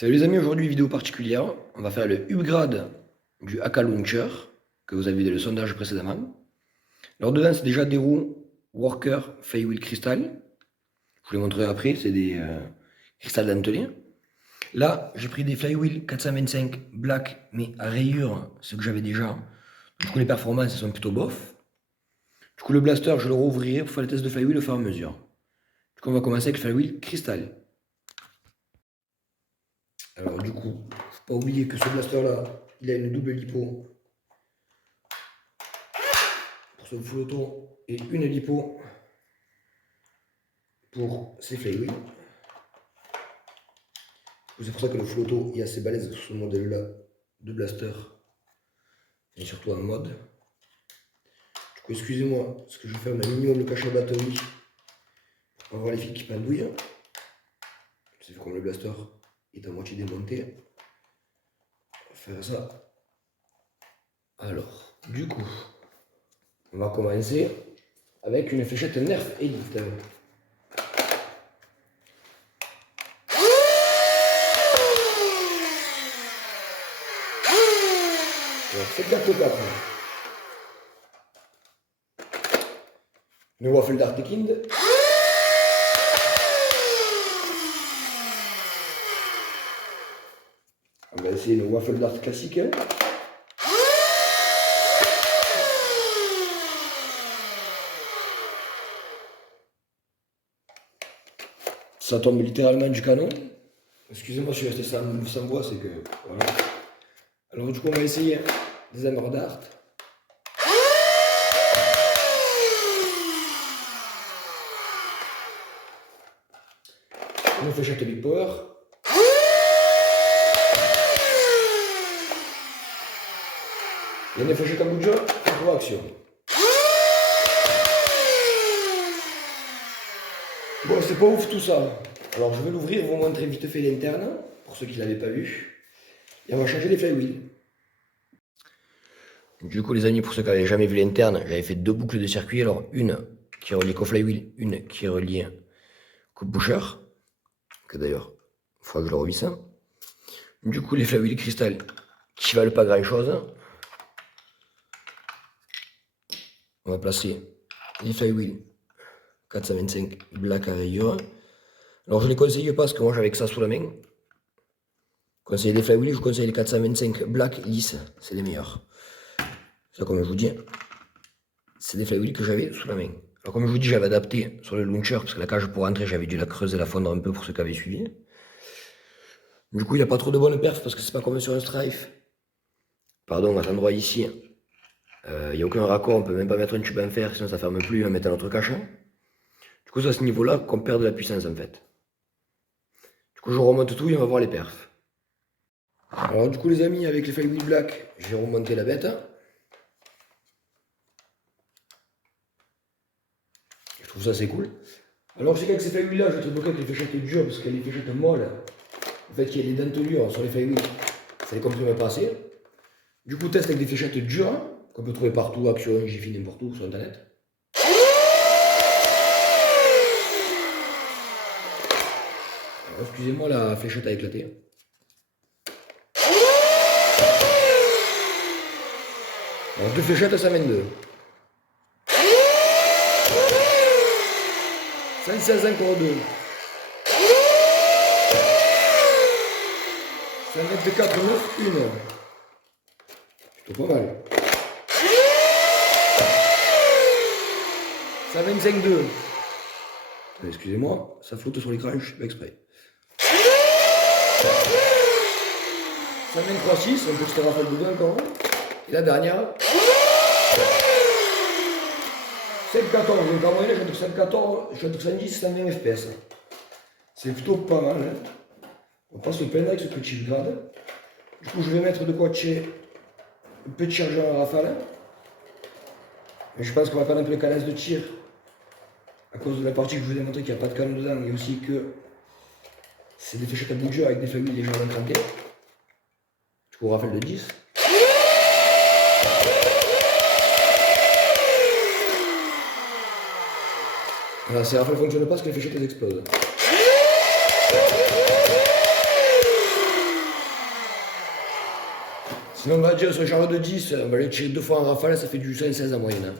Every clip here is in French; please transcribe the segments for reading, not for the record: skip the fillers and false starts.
Salut les amis, aujourd'hui vidéo particulière, on va faire le upgrade du AK Launcher que vous avez vu dans le sondage précédemment. Alors dedans c'est déjà des roues Worker Flywheel Crystal, je vous les montrerai après, c'est des cristals dentelés. Là j'ai pris des Flywheel 425 Black mais à rayures, ce que j'avais déjà. Du coup les performances sont plutôt bof. Du coup le blaster je le rouvrirai pour faire le test de Flywheel au fur et à mesure. Du coup on va commencer avec le Flywheel Crystal. Alors du coup, faut pas oublier que ce blaster là, il a une double lipo pour ce full auto et une lipo pour ses flywheels. C'est pour ça que le full auto est assez balèze sur ce modèle là de blaster et surtout en mode. Du coup excusez-moi, parce que je vais faire un minimum de cache à batterie pour avoir les fils qui pendouillent. C'est comme le blaster est à moitié démonté. On va faire ça. Alors, du coup, on va commencer avec une fléchette Nerf Elite. Alors, c'est 4-4. Une waffle d'Artekind. On va essayer une waffle d'art classique. Ça tombe littéralement du canon. Excusez-moi si je suis resté sans voix, c'est que. Voilà. Alors, du coup, on va essayer des Hammer Dart. Une fléchette Big Power. Il y a une fléchette à bout de jeu, en action. Bon, c'est pas ouf tout ça. Alors, je vais l'ouvrir, vous montrer vite fait l'interne, pour ceux qui ne l'avaient pas vu. Et on va changer les flywheels. Du coup, les amis, pour ceux qui n'avaient jamais vu l'interne, j'avais fait deux boucles de circuit. Alors, une qui est reliée qu'au flywheel, une qui est reliée qu'au pusher. Que d'ailleurs, il faudra que je le revisse. Du coup, les flywheels cristal qui valent pas grand chose. On va placer les flywheels 425 black à rayures. Alors je ne les conseille pas parce que moi j'avais que ça sous la main. Conseiller des flywheels, je vous conseille les 425 black lisses, c'est les meilleurs. Ça, comme je vous dis, c'est des flywheels que j'avais sous la main. Alors comme je vous dis, j'avais adapté sur le launcher parce que la cage pour rentrer, j'avais dû la creuser, la fondre un peu pour ceux qui avaient suivi. Du coup, il n'y a pas trop de bonnes perfs parce que c'est pas comme sur un Strife. Pardon, à cet endroit ici, il n'y a aucun raccord, on peut même pas mettre un tube en fer, sinon ça ferme plus, on va mettre un autre cache. Du coup, c'est à ce niveau-là qu'on perd de la puissance en fait. Du coup, je remonte tout et on va voir les perfs. Alors, du coup, les amis, avec les flywheel black, j'ai remonté la bête. Je trouve ça assez cool. Alors, je sais qu'avec ces flywheels là, je vais être bloqué avec les fléchettes dures parce qu'il y a les fléchettes molles. En fait, il y a les dentelures sur les flywheels, ça les comprime pas assez. Du coup, test avec des fléchettes dures qu'on peut trouver partout, Action, Jiffy, n'importe où sur internet. Excusez-moi, la fléchette a éclaté. Alors, deux fléchettes à 122. 116 encore 2. 124 9 1. Plutôt pas mal. 125 2. Excusez-moi, ça flotte sur l'écran, je suis pas exprès. 123 6, un petit rafale de 2 encore. Et la dernière. 714, donc en moyenne, je suis entre 114, je suis entre 110 et 120 FPS. C'est plutôt pas mal. Hein. On va pas se peindre avec ce petit grade. Du coup, je vais mettre de quoi tcher un petit chargeur à rafale. Mais je pense qu'on va perdre un peu les cadences de tir à cause de la partie que je vous ai montré qu'il n'y a pas de canon dedans et aussi que c'est des fléchettes à bout de jeu avec des familles légèrement crampées. Du coup, rafale de 10. Voilà, ces rafales ne fonctionnent pas parce que les fléchettes elles explosent. Sinon, on va dire sur le charge de 10, on va les tirer 2 fois en rafale, ça fait du 116 en moyenne. Hein.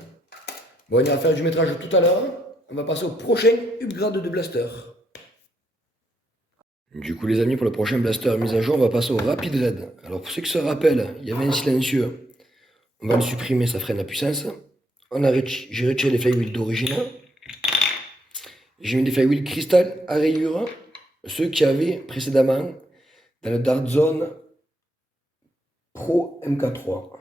Bon, on ira faire du métrage tout à l'heure. On va passer au prochain upgrade de blaster. Du coup, les amis, pour le prochain blaster mise à jour, on va passer au Rapid Red. Alors, pour ceux qui se rappellent, il y avait un silencieux. On va le supprimer, ça freine la puissance. J'ai retiré les flywheels d'origine. J'ai mis des flywheels cristal à rayures, ceux qui avaient précédemment dans le Dart Zone Pro MK3.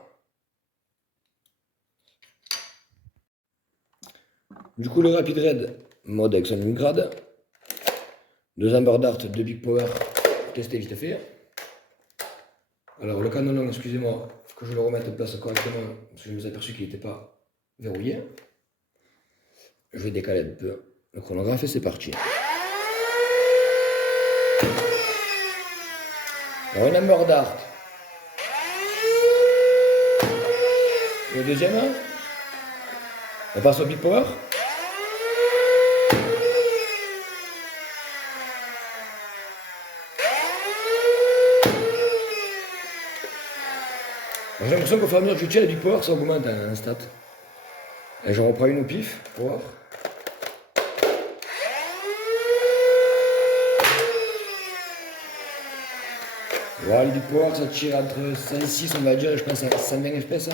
Du coup, le Rapid Red, mode avec son grade. 2 Amber Dart, 2 Big Power, testé vite fait. Alors, le canon long, excusez-moi, il faut que je le remette en place correctement, parce que je me suis aperçu qu'il n'était pas verrouillé. Je vais décaler un peu le chronographe et c'est parti. Alors, une Amber Dart. Le deuxième, on passe au Big Power. J'ai l'impression qu'au fur et à mesure que je tiens, le Big Power ça augmente en stat. Et j'en reprends une au pif pour voir. Voilà, le Big Power ça tire entre 106 on va dire, et je pense à 120 FPS.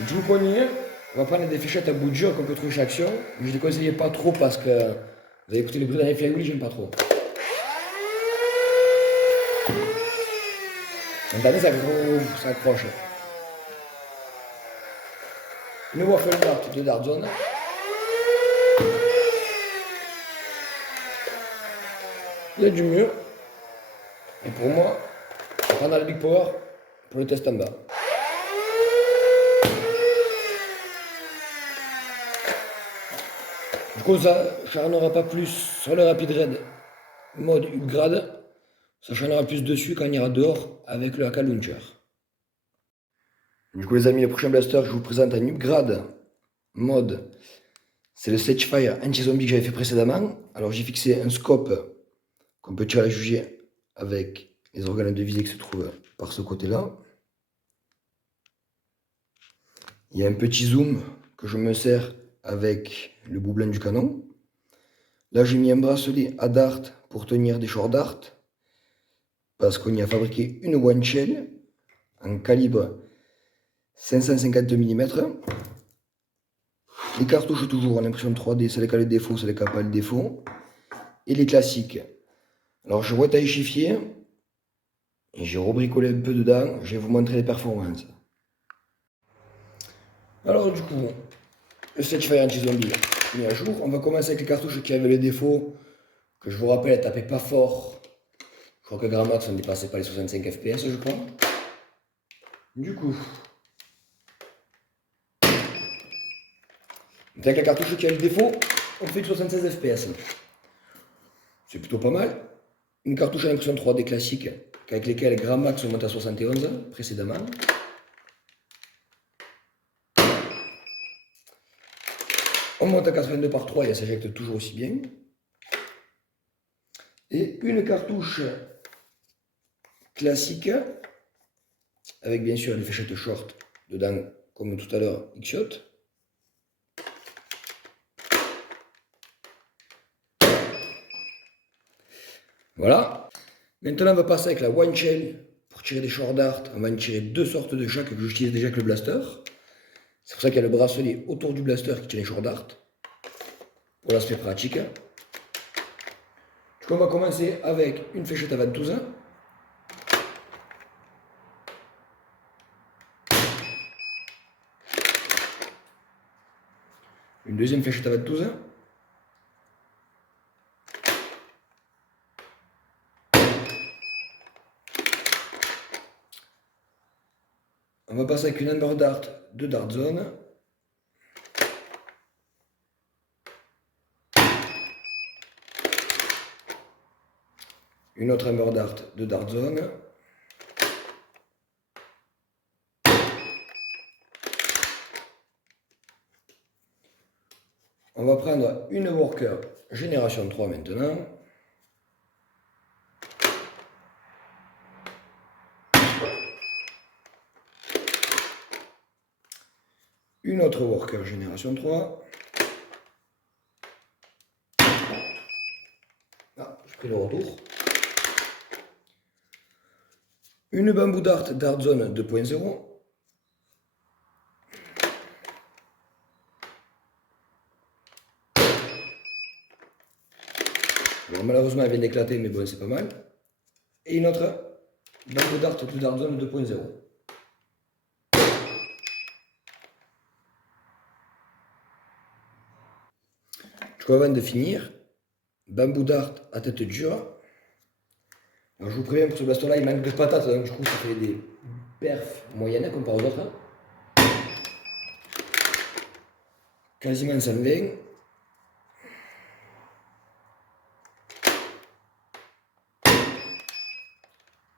Du coup, on va prendre des fléchettes à bout dur qu'on peut trouver chez Action. Mais je ne les conseillais pas trop parce que vous avez écouté les bruits dans les flywheels, j'aime pas trop. Entendez, ça groove, ça accroche. Une waffle dart de Dart Zone. Il y a du mur. Et pour moi, on va prendre la Big Power pour le test en bas. Du coup, ça charnera pas plus sur le Rapid Red mode upgrade. Ça charnera plus dessus quand on ira dehors avec le AK Launcher. Du coup, les amis, le prochain blaster que je vous présente en upgrade mode, c'est le Sagefire anti-zombie que j'avais fait précédemment. Alors, j'ai fixé un scope qu'on peut tirer à juger avec les organes de visée qui se trouvent par ce côté-là. Il y a un petit zoom que je me sers avec le bout blanc du canon. Là, j'ai mis un bracelet à dart pour tenir des short dart parce qu'on y a fabriqué une one shell en calibre 550 mm. Les cartouches toujours en impression 3D, ça les cas le défaut, ça les cas pas le défaut. Et les classiques. Alors je vois taille chiffrier et j'ai rebricolé un peu dedans, je vais vous montrer les performances. Alors du coup, le Sagefire anti-zombie mis à jour. On va commencer avec les cartouches qui avaient les défauts, que je vous rappelle, elles tapaient pas fort. Je crois que Grand Max, on ne dépassait pas les 65 FPS, je crois. Du coup, avec la cartouche qui a le défaut, on fait du 76 FPS. C'est plutôt pas mal. Une cartouche à l'impression 3D classique, avec lesquelles Grand Max on monte à 71 précédemment. On monte à 82 par 3 et elle s'éjecte toujours aussi bien. Et une cartouche classique, avec bien sûr les fléchettes short dedans, comme tout à l'heure, X-Shot. Voilà. Maintenant, on va passer avec la One Shell pour tirer des short dart. On va en tirer 2 sortes de chaque que j'utilise déjà avec le blaster. C'est pour ça qu'il y a le bracelet autour du blaster qui tient les short dart. Pour l'aspect pratique. Du coup, on va commencer avec une fléchette à ventouse. Une deuxième fléchette à ventouse. On va passer avec une Amber Dart de Dart Zone. Une autre Amber Dart de Dart Zone. On va prendre une Worker Génération 3 maintenant. Une autre worker génération 3. Ah, j'ai pris le retour. Une Bamboo Dart Dart Zone 2.0. Alors, malheureusement, elle vient d'éclater, mais bon, c'est pas mal. Et une autre Bamboo Dart de Dart Zone 2.0. Du coup, avant de finir, Bamboo Dart à tête dure. Alors, je vous préviens, pour ce blaster-là, il manque de patates, donc du coup, ça fait des perfs moyennes comparé aux autres. Quasiment 120.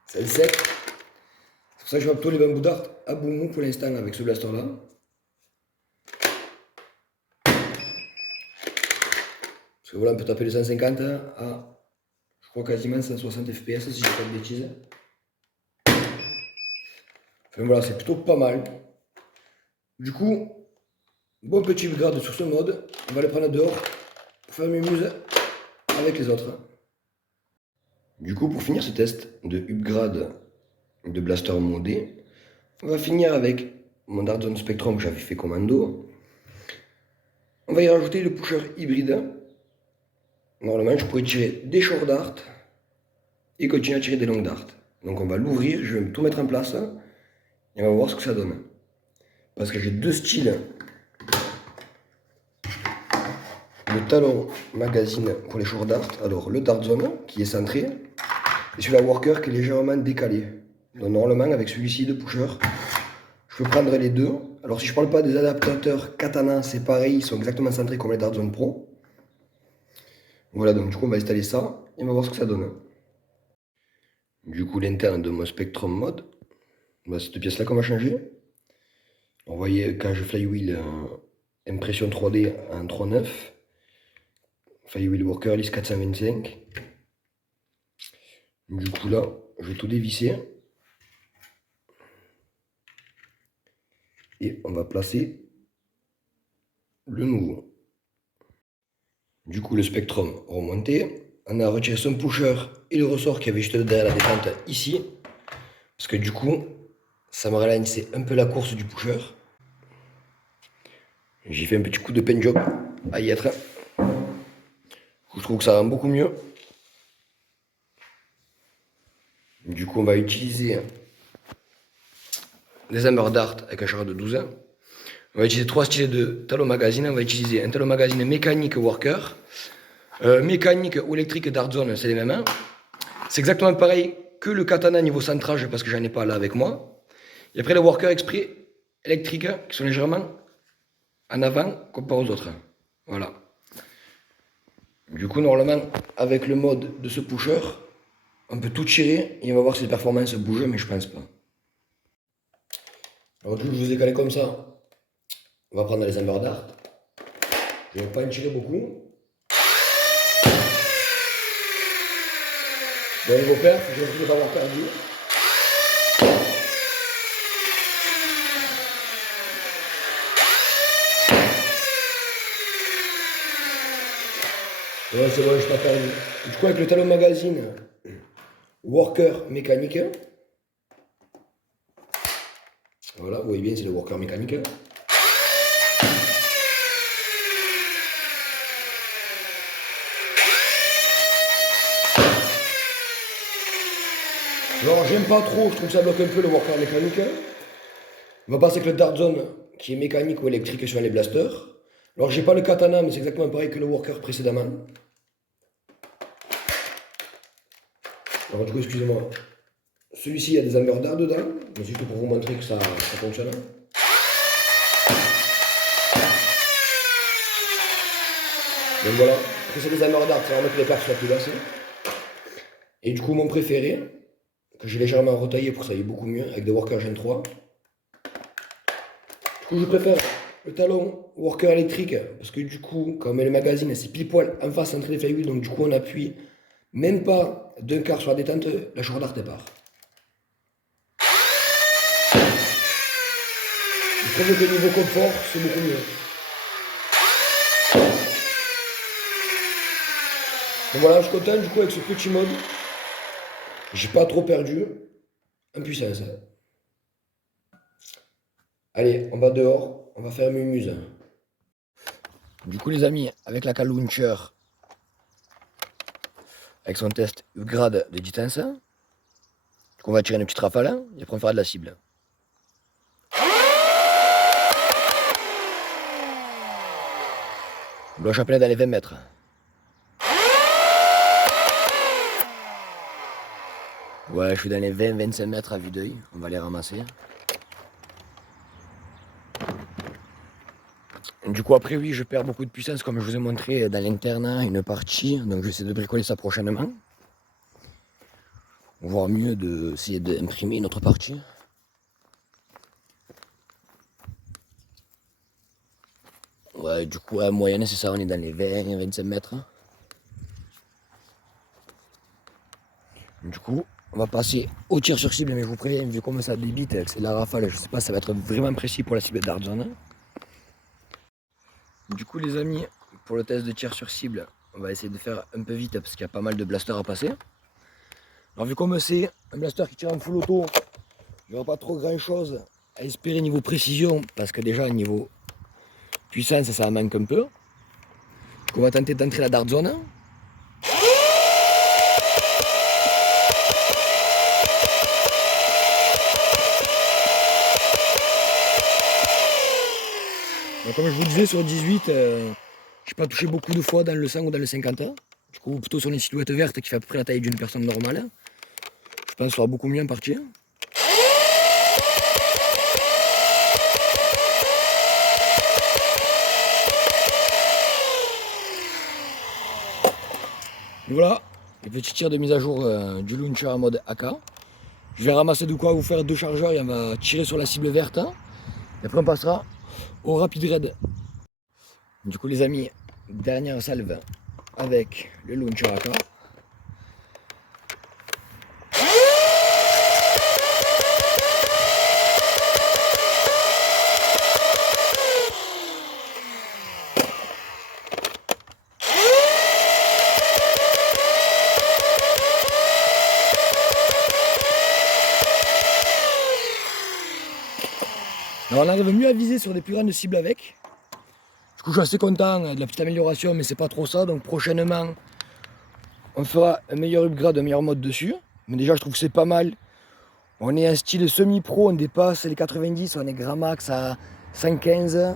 C'est le sec. C'est pour ça que je vais plutôt les Bamboo Dart à bout mou pour l'instant avec ce blaster-là. Parce que voilà, on peut taper les 150 à, je crois, quasiment 160 fps si je dis pas de bêtises. Enfin voilà, c'est plutôt pas mal. Du coup, bon petit upgrade sur ce mode. On va le prendre dehors pour faire mes muses avec les autres. Du coup, pour finir ce test de upgrade de blaster modé, on va finir avec mon Dart Zone Spectrum que j'avais fait commando. On va y rajouter le pusher hybride. Normalement, je pourrais tirer des short darts et continuer à tirer des long darts. Donc on va l'ouvrir, je vais tout mettre en place et on va voir ce que ça donne. Parce que j'ai deux styles. Le talon magazine pour les short darts, alors le Dart Zone qui est centré, et celui-là worker qui est légèrement décalé. Donc normalement avec celui-ci de pusher, je peux prendre les deux. Alors si je ne parle pas des adaptateurs katana, c'est pareil, ils sont exactement centrés comme les Dart Zone Pro. Voilà, donc du coup on va installer ça et on va voir ce que ça donne. Du coup l'interne de mon Spectrum Mode, bah, cette pièce là qu'on va changer. Vous voyez quand je flywheel impression 3D en 3.9, flywheel worker LIS 425. Du coup là, je vais tout dévisser. Et on va placer le nouveau. Du coup le Spectrum remonté. On a retiré son pusher et le ressort qui avait juste derrière la détente ici. Parce que du coup, ça me ralentissait un peu la course du pusher. J'ai fait un petit coup de pen job à y être. Je trouve que ça rend beaucoup mieux. Du coup, on va utiliser des Hammer Dart avec un char de 12 ans. On va utiliser trois styles de talon magazine. On va utiliser un talon magazine mécanique worker, mécanique ou électrique Dart Zone, c'est les mêmes. C'est exactement pareil que le katana niveau centrage parce que j'en ai pas là avec moi. Et après les workers exprès électriques qui sont légèrement en avant comparé aux autres. Voilà. Du coup, normalement, avec le mode de ce pusher, on peut tout tirer et on va voir si les performances bougent, mais je pense pas. Alors du coup, je vous ai calé comme ça. On va prendre les Hammer Dart. Je ne vais pas en tirer beaucoup. Bon, niveau perf, j'ai envie de ne pas avoir perdu. Ouais, c'est bon, je n'ai pas perdu. Du coup, avec le talon magazine worker mécanique. Voilà, vous voyez bien, c'est le worker mécanique. Alors, j'aime pas trop, je trouve que ça bloque un peu le worker mécanique. On va passer avec le Dart Zone qui est mécanique ou électrique sur les blasters. Alors, j'ai pas le katana, mais c'est exactement pareil que le worker précédemment. Alors, du coup, excusez-moi. Celui-ci, il y a des Hammer Dart dedans. Mais c'est juste pour vous montrer que ça fonctionne. Donc voilà, après c'est des Hammer Dart, ça va mettre les perfs soient plus basses. Et du coup, mon préféré, que j'ai légèrement retaillé pour que ça aille beaucoup mieux, avec des Worker Gen 3. Du coup, je préfère le talon Worker électrique, parce que du coup, quand on met le magazine, c'est pile poil en face entre les flywheels, donc du coup, on appuie même pas d'un quart sur la détente, la short dart part. trouve que niveau confort, c'est beaucoup mieux. Donc voilà, je suis content du coup avec ce petit mode. J'ai pas trop perdu en puissance. Allez, on va dehors, on va faire mumuse. Du coup les amis, avec la cale launcher, avec son test upgrade de distance, du coup on va tirer une petite rafale et après on fera de la cible. Le chapelet dans les 20 mètres. Ouais, je suis dans les 20-25 mètres à vue d'œil. On va les ramasser. Du coup, après, oui, je perds beaucoup de puissance, comme je vous ai montré dans l'internat, une partie. Donc, j'essaie de bricoler ça prochainement. Voire mieux d'essayer d'imprimer une autre partie. Ouais, du coup, à moyenne, c'est ça, on est dans les 20-25 mètres. Du coup, on va passer au tir sur cible, mais je vous préviens, vu comment ça débite, c'est de la rafale, je sais pas, ça va être vraiment précis pour la cible d'Ardzone. Du coup, les amis, pour le test de tir sur cible, on va essayer de faire un peu vite parce qu'il y a pas mal de blasters à passer. Alors, vu comme c'est un blaster qui tire en full auto, il n'y aura pas trop grand chose à espérer niveau précision parce que déjà, niveau puissance, ça manque un peu. Du coup, on va tenter d'entrer la dart zone. Donc, comme je vous disais, sur 18, je n'ai pas touché beaucoup de fois dans le 100 ou dans le 50. Du coup, plutôt sur les silhouettes vertes qui fait à peu près la taille d'une personne normale. Je pense que ça sera beaucoup mieux en partie. Voilà, les petits tirs de mise à jour du launcher en mode AK. Je vais ramasser de quoi vous faire 2 chargeurs et on va tirer sur la cible verte. Et après on passera au rapid raid. Du coup les amis, dernière salve avec le launcher AK. Alors on arrive mieux à viser sur des plus grandes cibles avec. Du coup je suis assez content de la petite amélioration, mais c'est pas trop ça. Donc prochainement on fera un meilleur upgrade, un meilleur mode dessus. Mais déjà je trouve que c'est pas mal. On est un style semi-pro, on dépasse les 90, on est grand max à 115,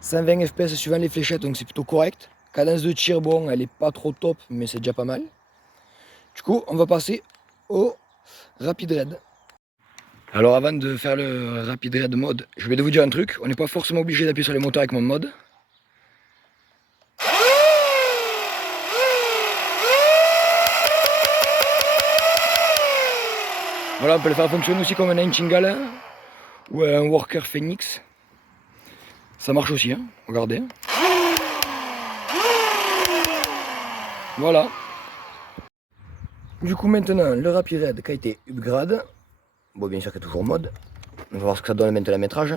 120 fps suivant les fléchettes, donc c'est plutôt correct. Cadence de tir, bon, elle est pas trop top, mais c'est déjà pas mal. Du coup, on va passer au rapid raid. Alors avant de faire le rapid raid mode, je vais vous dire un truc, on n'est pas forcément obligé d'appuyer sur les moteurs avec mon mode. Voilà, on peut le faire fonctionner aussi comme un Nightingale ou un Worker Phoenix. Ça marche aussi, hein, regardez. Voilà. Du coup maintenant, le rapid raid qui a été upgrade. Bon, bien sûr qu'il y a toujours mode. On va voir ce que ça donne maintenant le métrage.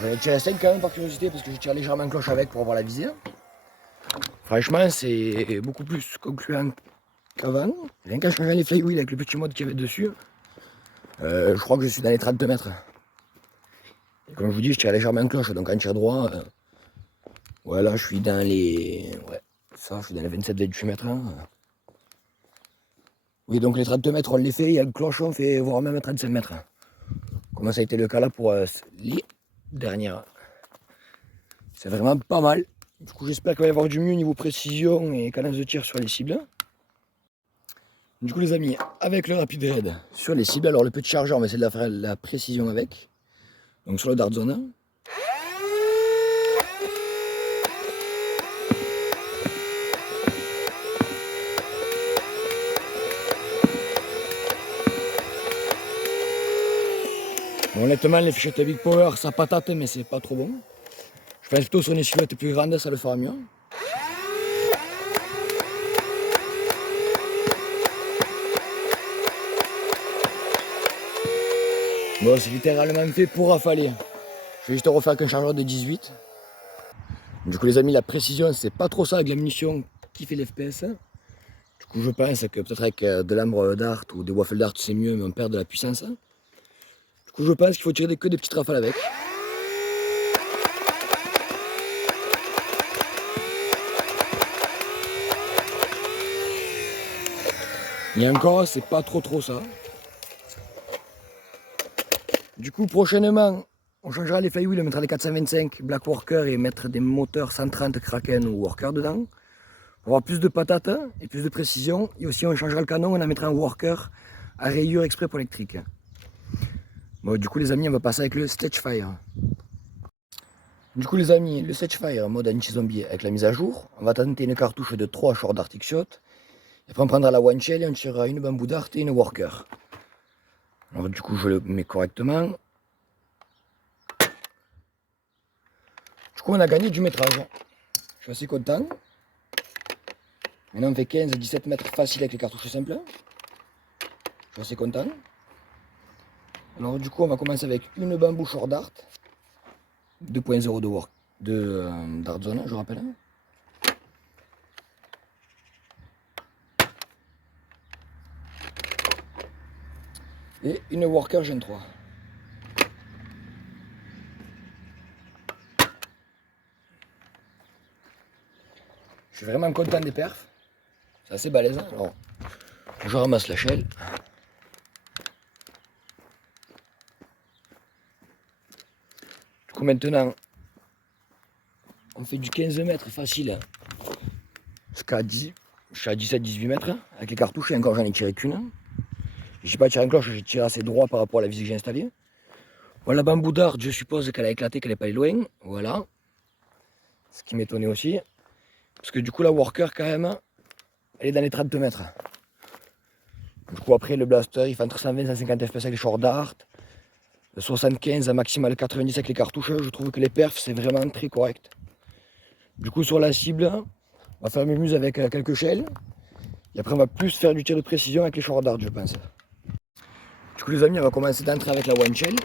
Je vais tirer 5 quand même par curiosité parce que je tire légèrement cloche avec pour avoir la visée. Franchement, c'est beaucoup plus concluant qu'avant. Rien qu'à changer les flywheels avec le petit mode qu'il y avait dessus, je crois que je suis dans les 32 mètres. Et comme je vous dis, je tire légèrement cloche, donc en tir droit, voilà, je suis dans les. Ouais, ça, je suis dans les 27-28 mètres. Hein. Oui, donc les 32 mètres, on les fait, il y a le cloche, on fait voire même 35 mètres. Comme ça a été le cas là pour les dernières. C'est vraiment pas mal. Du coup, j'espère qu'il va y avoir du mieux niveau précision et cadence de tir sur les cibles. Du coup, les amis, avec le rapid raid sur les cibles, alors le petit chargeur, on va essayer de faire la précision avec. Donc sur le dart zone. Bon, honnêtement, les fléchettes Big Power, ça patate, mais c'est pas trop bon. Je pense plutôt sur une silhouette plus grande, ça le fera mieux. Bon, c'est littéralement fait pour rafaler. Je vais juste refaire qu'un chargeur de 18. Du coup les amis, la précision c'est pas trop ça avec la munition qui fait l'FPS. Du coup je pense que peut-être avec de l'ambre dart ou des waffles dart c'est mieux, mais on perd de la puissance. Du coup je pense qu'il faut tirer que des petites rafales avec. Et encore c'est pas trop ça. Du coup prochainement on changera les flywheels, on mettra des 425 Black Worker et mettre des moteurs 130 Kraken ou Worker dedans. Pour avoir plus de patates et plus de précision. Et aussi on changera le canon, on en mettra un Worker à rayure exprès pour électrique. Bon, du coup les amis, on va passer avec le Stagefire. Du coup les amis, le Stagefire mode anti-zombie avec la mise à jour. On va tenter une cartouche de 3 short Arctic Shot. Et après on prendra la One Shell et on tirera une bambou dart et une Worker. Alors du coup je le mets correctement. Du coup on a gagné du métrage. Je suis assez content. Maintenant on fait 15-17 mètres facile avec les cartouches simples. Je suis assez content. Alors du coup on va commencer avec une bambou short dart. 2.0 de Dart Zone, je rappelle. Et une Worker Gen 3. Je suis vraiment content des perfs. C'est assez balèze. Alors, je ramasse la shell. Du coup maintenant, on fait du 15 mètres facile. Jusqu'à 10. Je suis à 17-18 mètres avec les cartouches et encore j'en ai tiré qu'une. Je n'ai pas tiré une cloche, j'ai tiré assez droit par rapport à la visée que j'ai installée. Voilà, bambou dart, je suppose qu'elle a éclaté, qu'elle n'est pas allée loin. Voilà. Ce qui m'étonnait aussi. Parce que du coup la Worker quand même, elle est dans les 30 mètres. Du coup après le blaster il fait entre 120 et 150 fps avec les short dart. 75 à maximal 90 avec les cartouches. Je trouve que les perfs c'est vraiment très correct. Du coup sur la cible, on va faire mes muses avec quelques shells. Et après on va plus faire du tir de précision avec les short dart je pense. Du coup les amis on va commencer d'entrer avec la one shell.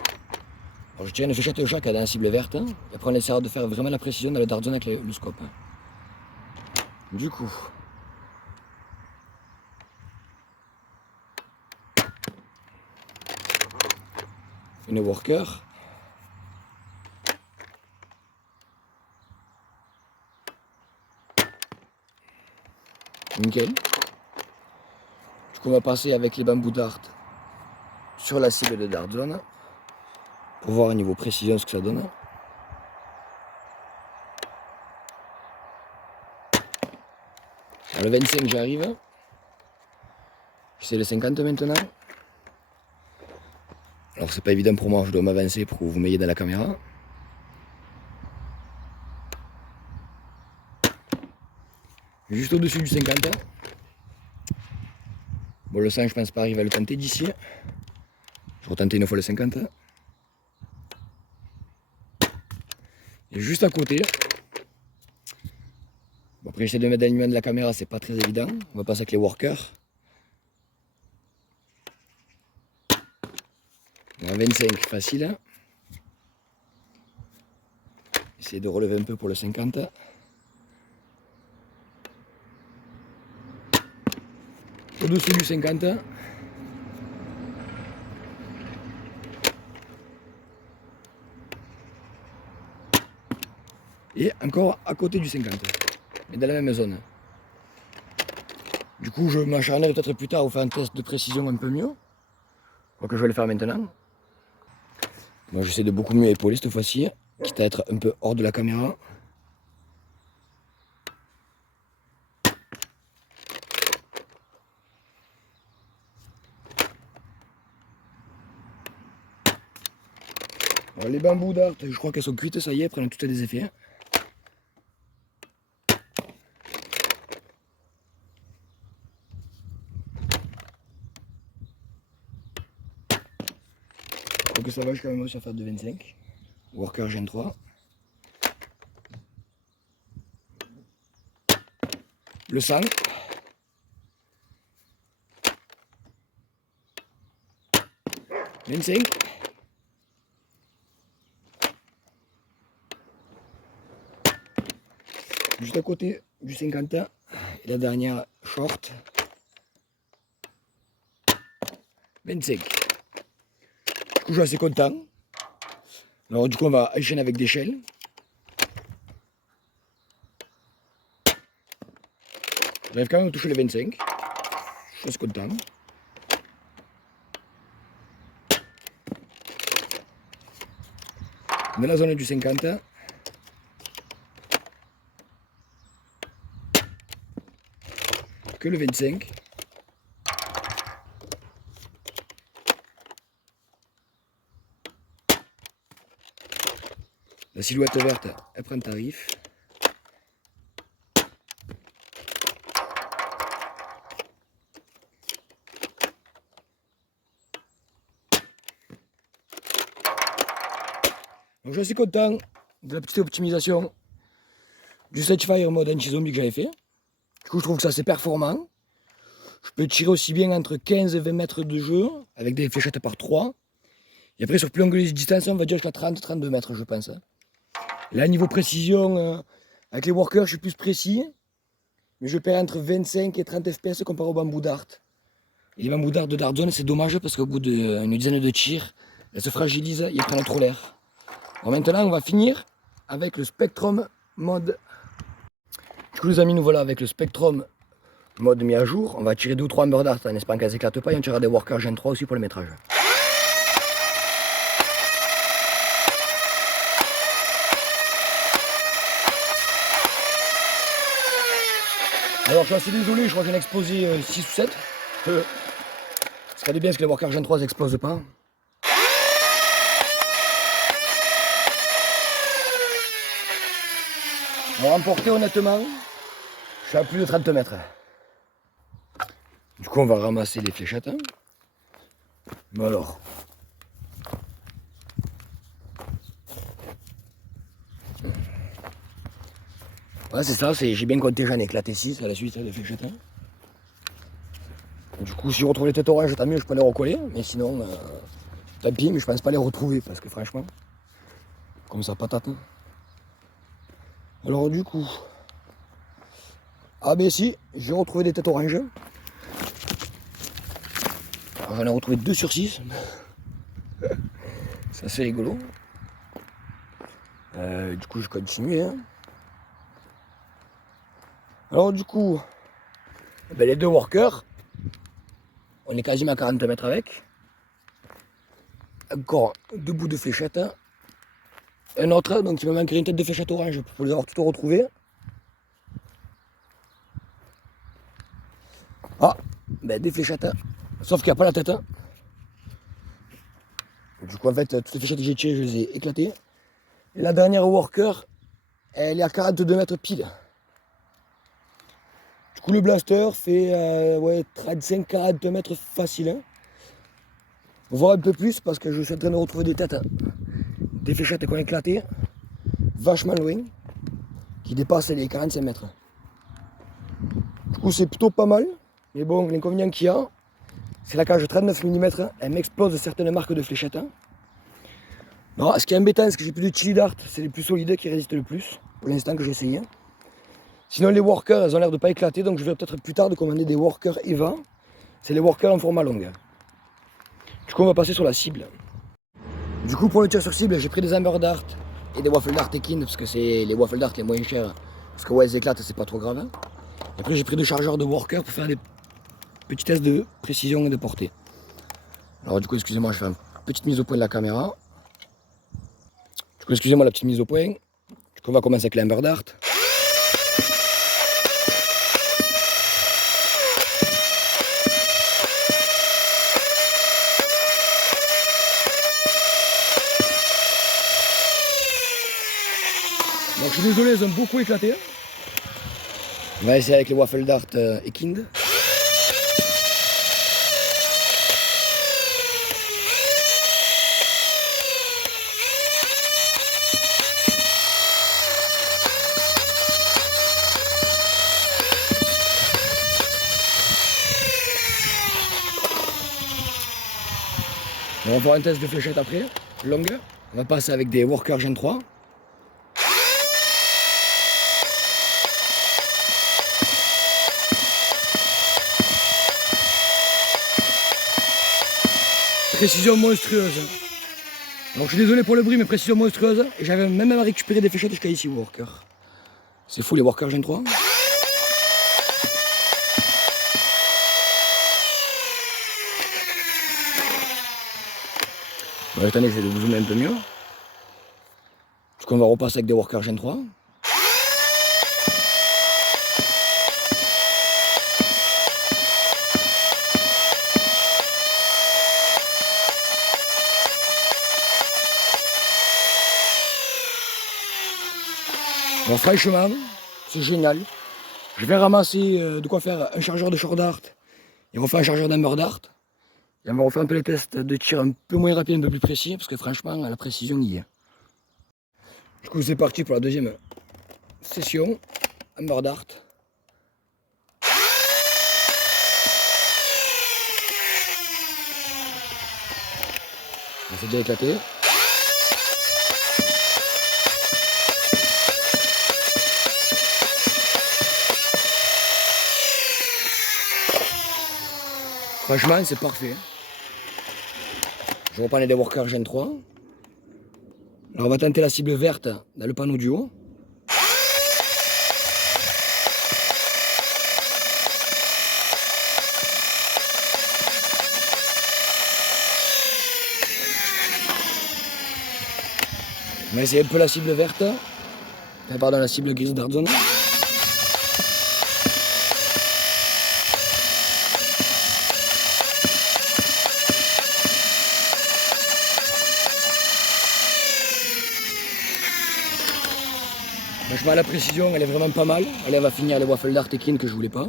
Alors je tire une fléchette de chat qui a dans la cible verte. Et après on essaiera de faire vraiment la précision dans le dart zone avec le scope. Du coup. Une Worker. Nickel. Du coup on va passer avec les bambous dart sur la cible de dart zone. Pour voir au niveau précision ce que ça donne. Alors le 25 j'arrive. C'est le 50 maintenant. Alors c'est pas évident pour moi, je dois m'avancer pour que vous m'ayez dans la caméra. Juste au-dessus du 50. Bon le 100 je pense pas arriver à le tenter d'ici. Je vais retenter une fois le 50. Et juste à côté. Bon, après j'essaie de mettre l'alignement de la caméra, c'est pas très évident. On va passer avec les workers. On a 25 facile. Essayer de relever un peu pour le 50. Au-dessus du 50. Et encore à côté du 50. Mais dans la même zone. Du coup je m'acharnerai peut-être plus tard pour faire un test de précision un peu mieux. Quoique je vais le faire maintenant. Moi j'essaie de beaucoup mieux épauler cette fois-ci. Quitte à être un peu hors de la caméra. Alors, les bambous d'art, je crois qu'elles sont cuites, ça y est, prennent toutes des effets. Donc ça va, je suis quand même aussi à faire de 25. Worker Gen 3. Le 100. 25. juste à côté du 50 et la dernière short 25. Du coup je suis assez content. Alors du coup on va enchaîner avec des shells. J'arrive quand même à toucher les 25. Je suis assez content. On est dans la zone du 50. Que le 25. La silhouette verte, elle prend tarif. Donc je suis content de la petite optimisation du Setchfire mode anti-zombie que j'avais fait. Du coup je trouve que ça c'est performant. Je peux tirer aussi bien entre 15 et 20 mètres de jeu avec des fléchettes par 3. Et après sur plus longue distance on va dire jusqu'à 30-32 mètres je pense. Là niveau précision, avec les workers je suis plus précis. Mais je perds entre 25 et 30 fps comparé au bambou dart. Et les bambous dart de Dart Zone c'est dommage parce qu'au bout d'une dizaine de tirs, elles se fragilisent et elles prennent trop l'air. Bon, maintenant on va finir avec le Spectrum mode. Du coup les amis nous voilà avec le Spectrum mode mis à jour. On va tirer 2 ou 3 Amber Dart en espérant qu'elles éclatent pas et on tirera des Workers Gen 3 aussi pour le métrage. Alors je suis assez désolé, je crois que j'en ai explosé 6 ou 7. Ce serait bien que les Workers Gen 3 n'explosent pas. Alors en portée honnêtement, je suis à plus de 30 mètres. Du coup on va ramasser les fléchettes. Mais alors. Ouais c'est ça, j'ai bien compté, j'en ai éclaté 6 à la suite des fléchettes. Du coup si je retrouve les têtes oranges, tant mieux, je peux les recoller. Mais sinon, tant pis, mais je pense pas les retrouver parce que franchement, comme ça patate. Alors du coup, ah ben si, j'ai retrouvé des têtes oranges. J'en ai retrouvé 2 sur 6. Ça c'est rigolo. Du coup je continue. Hein. Alors du coup, ben, les 2 workers, on est quasiment à 40 mètres avec. Encore 2 bouts de fléchettes. Un autre, donc il me manquerait une tête de fléchette orange pour les avoir tout retrouvé. Ah, ben des fléchettes. Sauf qu'il n'y a pas la tête. Du coup en fait toutes les fléchettes que j'ai tirées je les ai éclatées. Et la dernière worker, elle est à 42 mètres pile. Du coup le blaster fait ouais, 35-40 mètres facile. Hein. Voire un peu plus parce que je suis en train de retrouver des têtes. Hein. Des fléchettes qu'on a éclatées. Vachement loin. Qui dépassent les 45 mètres. Du coup c'est plutôt pas mal. Mais bon l'inconvénient qu'il y a, c'est la cage 39 mm. Elle m'explose certaines marques de fléchettes. Hein. Non, ce qui est embêtant, c'est que j'ai plus de chili dart, c'est les plus solides qui résistent le plus, pour l'instant que j'ai essayé. Sinon les workers, elles ont l'air de pas éclater, donc je vais peut-être plus tard de commander des workers EVA. C'est les workers en format long. Du coup on va passer sur la cible. Du coup pour le tir sur cible, j'ai pris des Amber Dart et des Waffle Dart Ekin, parce que c'est les Waffle Dart les moins chers. Parce que ouais, elles éclatent, c'est pas trop grave. Hein. Et après j'ai pris 2 chargeurs de workers pour faire des petits tests de précision et de portée. Alors du coup excusez-moi, je fais une petite mise au point de la caméra. Du coup excusez-moi la petite mise au point. Du coup on va commencer avec les Amber Dart. Donc je suis désolé, elles ont beaucoup éclaté. On va essayer avec les Waffle Dart Ekind. On va faire un test de fléchette après, longue. On va passer avec des Workers Gen 3. Précision monstrueuse. Alors je suis désolé pour le bruit, mais précision monstrueuse. Et j'avais même à récupérer des fléchettes jusqu'à ici, Worker. C'est fou les Worker Gen 3. Bon, attendez, je vais vous zoomer un peu mieux. Parce qu'on va repasser avec des Worker Gen 3. Alors franchement, c'est génial. Je vais ramasser de quoi faire un chargeur de short dart. Et on va faire un chargeur d'hammer dart. Et on va refaire un peu les tests de tir un peu moins rapide, un peu plus précis. Parce que franchement, la précision y est. Du coup, c'est parti pour la deuxième session. Hammer dart. On s'est déjà éclaté. Franchement, c'est parfait. Je reprends les Worker Gen 3. Alors on va tenter la cible verte dans le panneau du haut. On va essayer un peu la cible verte. Enfin, pardon, la cible grise Dart Zone. Franchement, la précision, elle est vraiment pas mal. Allez, on va finir les waffles d'Art Tekin que je voulais pas.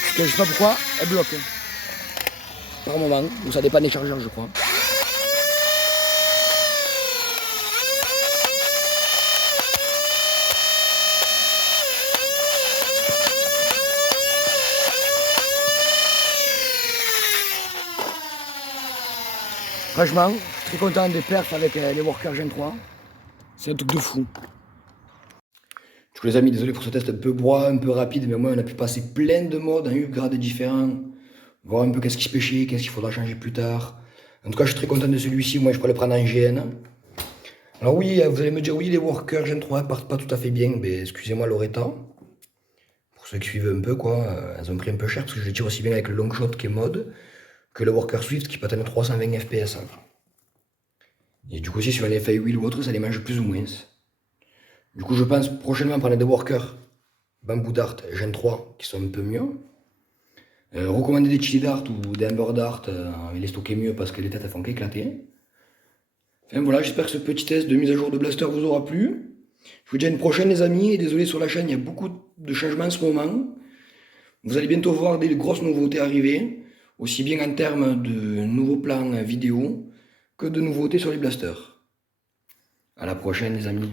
Parce que je sais pas pourquoi, elle bloque. Par moment, ou ça dépend des chargeurs, je crois. Franchement, je suis très content des perfs avec les Worker Gen 3. C'est un truc de fou. Du coup les amis, désolé pour ce test un peu bois, un peu rapide, mais au moins on a pu passer plein de modes, un upgrade différents, voir un peu qu'est-ce qui se pêchait, qu'est-ce qu'il faudra changer plus tard. En tout cas, je suis très content de celui-ci, moi je pourrais le prendre en GN. Alors oui, vous allez me dire, oui, les Worker Gen 3 partent pas tout à fait bien, mais excusez-moi Loretta. Pour ceux qui suivent un peu, quoi, elles ont pris un peu cher, parce que je les tire aussi bien avec le Longshot qui est mode, que le Worker Swift qui peut atteindre 320 FPS. Et du coup aussi sur les FI Wheel ou autre, ça les mange plus ou moins. Du coup je pense prochainement prendre des Worker Bamboo Dart Gen 3 qui sont un peu mieux. Recommander des Chili Dart ou des Amber Dart, les stocker mieux parce que les têtes elles font qu'éclater. Enfin voilà, j'espère que ce petit test de mise à jour de Blaster vous aura plu. Je vous dis à une prochaine les amis, et désolé sur la chaîne, il y a beaucoup de changements en ce moment. Vous allez bientôt voir des grosses nouveautés arriver, aussi bien en termes de nouveaux plans vidéo que de nouveautés sur les blasters. À la prochaine les amis.